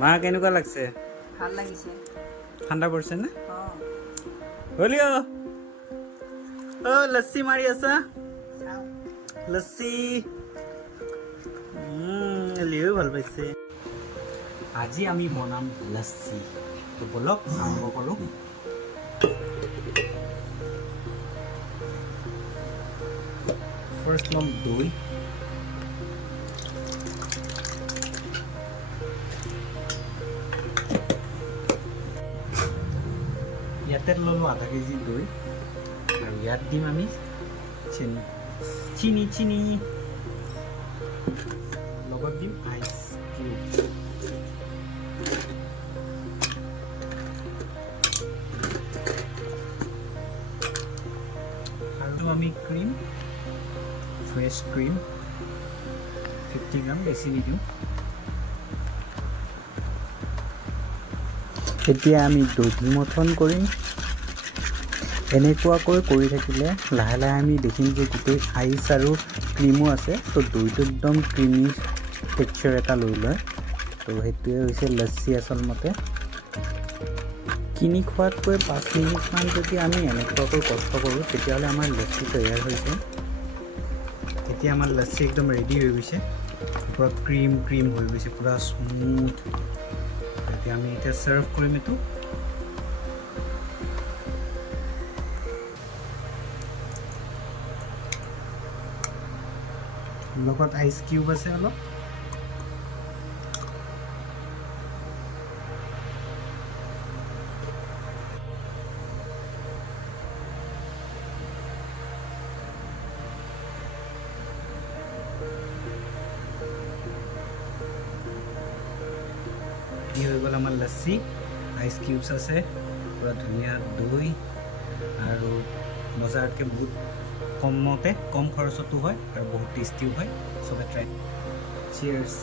মা কেনেকুৱা লাগছে? ভাল লাগিছে। ঠাণ্ডা পৰিছে নে? অঁ হলি লস্সি মাৰি আছা? চাওঁ। লস্সি লিও ভাল পাইছে। আজি আমি বনাম লস্সি। তো বলক আৰম্ভ কৰোঁ। ফাৰ্ষ্ট ল'ম দৈ। ইয়াতে ল'লোঁ আধা কেজি দৈ আৰু ইয়াত দিম আমি চিনি লগত দিম আইচ কিউব। আৰু আমি ক্ৰীম, ফ্ৰেছ ক্ৰীম 50 গ্ৰাম, বেছি নিদিওঁ। এতিয়া আমি দহি মথন কৰিম। এনেকুৱাকৈ কৰি থাকিলে লাহে লাহে আমি দেখিম যে গোটেই আইচ আৰু ক্ৰীমো আছে। তো দৈটো একদম ক্ৰীমি টেক্সচাৰ এটা লৈ লয়। তো সেইটোৱে হৈছে লস্সি আচলমতে। কিনি খোৱাতকৈ 5 মিনিটমান যদি আমি এনেকুৱাকৈ কষ্ট কৰোঁ তেতিয়াহ'লে আমাৰ লস্সি তৈয়াৰ হৈ যায়। তেতিয়া আমাৰ লস্সি একদম ৰেডি হৈ গৈছে। পূৰা ক্ৰীম হৈ গৈছে, পূৰা স্মুথ। এতিয়া আমি এতিয়া ছাৰ্ভ কৰিম এইটো। লগত আইচ কিউব আছে অলপ। ৰেডি হৈ গ'ল আমাৰ লস্সি। আইচ কিউবছ আছে, পূৰা ধুনীয়া দৈ আৰু বজাৰতকৈ বহুত কম খৰচতো হয় আৰু বহুত টেষ্টিও হয়। চবে ট্ৰাই। চিয়াৰ্ছ।